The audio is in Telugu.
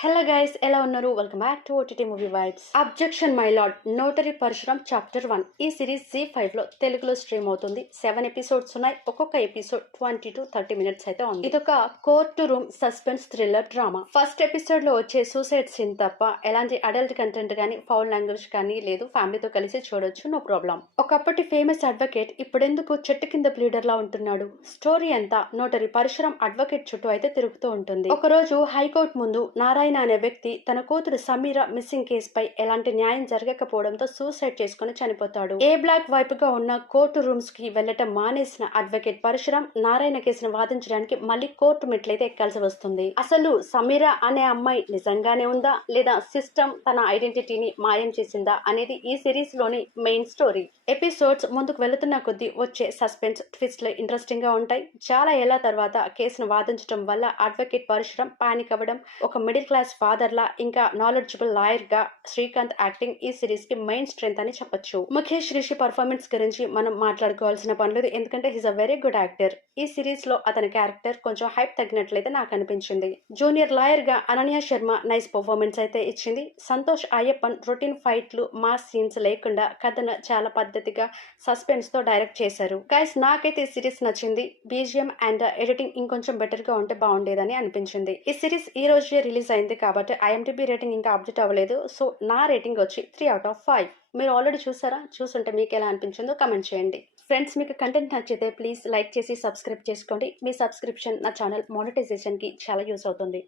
హలో గైస్, ఎలా ఉన్నారు? Welcome back to OTT movie vibes. Objection my lord, notary Parashuram chapter 1. ఈ సిరీస్ Z5 లో తెలుగులో స్ట్రీమ్ అవుతుంది. 7 ఎపిసోడ్స్ ఉన్నాయి. ఒక్కొక్క ఎపిసోడ్ 20 to 30 minutes అయితే ఉంది. ఇదొక court room suspense thriller drama. First episode లో వచ్చే సూసైడ్ సీన్ తప్ప ఎలాంటి అడల్ట్ కంటెంట్ కానీ ఫౌల్ లాంగ్వేజ్ కానీ లేదు. ఫ్యామిలీతో కలిసి చూడొచ్చు, నో ప్రాబ్లం. ఒకప్పటి ఫేమస్ అడ్వకేట్ ఇప్పుడెందుకు చెట్టు కింద ప్లీడర్ లా ఉంటున్నాడు? స్టోరీ అంతా నోటరీ పరశురామ్ అడ్వకేట్ చుట్టూ అయితే తిరుగుతూ ఉంటుంది. ఒకరోజు హైకోర్టు ముందు నారాయణ అనే వ్యక్తి తన కూతురు సమీర మిస్సింగ్ కేసుపై ఎలాంటి న్యాయం జరగకపోవడంతో సూసైడ్ చేసుకుని చనిపోతాడు. ఏ బ్లాక్ వైపుగా ఉన్న కోర్టు రూమ్స్ కి వెళ్లటం మానేసిన అడ్వకేట్ పరశురామ్ నారాయణ కేసును వాదించడానికి మళ్ళీ కోర్టు మెట్లయితే ఎక్కాల్సి వస్తుంది. అసలు సమీర అనే అమ్మాయి నిజంగానే ఉందా లేదా సిస్టమ్ తన ఐడెంటిటీని మాయం చేసిందా అనేది ఈ సిరీస్ లోని మెయిన్ స్టోరీ. ఎపిసోడ్స్ ముందుకు వెళుతున్న కొద్దీ వచ్చే సస్పెన్స్ ట్విస్ట్లు ఇంట్రెస్టింగ్ గా ఉంటాయి. చాలా ఏళ్ల తర్వాత కేసును వాదించడం వల్ల అడ్వకేట్ పరశురామ్ పానిక్ అవ్వడం, ఒక మిడిల్ క్లాస్ ఫాదర్ లా ఇంకా నాలెడ్జబుల్ లాయర్ గా శ్రీకాంత్ యాక్టింగ్ ఈ సిరీస్ కి మెయిన్ స్ట్రెంత్ అని చెప్పొచ్చు. ముఖేష్ రిషి పర్ఫార్మెన్స్ గురించి మనం మాట్లాడుకోవాల్సిన పని లేదు, ఎందుకంటే he's a very good actor. ఈ సిరీస్ లో అతని క్యారెక్టర్ కొంచెం హైప్ తగ్గినట్లయితే నాకు అనిపించింది. జూనియర్ లాయర్ గా అనన్య శర్మ నైస్ పర్ఫార్మెన్స్ అయితే ఇచ్చింది. సంతోష్ అయ్యప్పన్ రొటీన్ ఫైట్లు మాస్ సీన్స్ లేకుండా కథను చాలా పద్ధతిగా సస్పెన్స్ తో డైరెక్ట్ చేశారు. గైస్, నాకైతే ఈ సిరీస్ నచ్చింది. బీజిఎం అండ్ ఎడిటింగ్ ఇంకొంచెం బెటర్ గా ఉంటే బాగుండేదని అనిపించింది. ఈ సిరీస్ ఈ రోజే రిలీజ్ అయింది కాబట్టి IMDb రేటింగ్ ఇంకా అప్డేట్ అవ్వలేదు. సో నా రేటింగ్ వచ్చి 3 out of 5. మీరు ఆల్రెడీ చూసారా? చూసుంటే మీకు ఎలా అనిపించిందో కమెంట్ చేయండి. ఫ్రెండ్స్, మీకు కంటెంట్ నచ్చితే ప్లీజ్ లైక్ చేసి సబ్స్క్రైబ్ చేసుకోండి. మీ సబ్స్క్రిప్షన్ నా ఛానల్ మానిటైజేషన్ కి చాలా యూస్ అవుతుంది.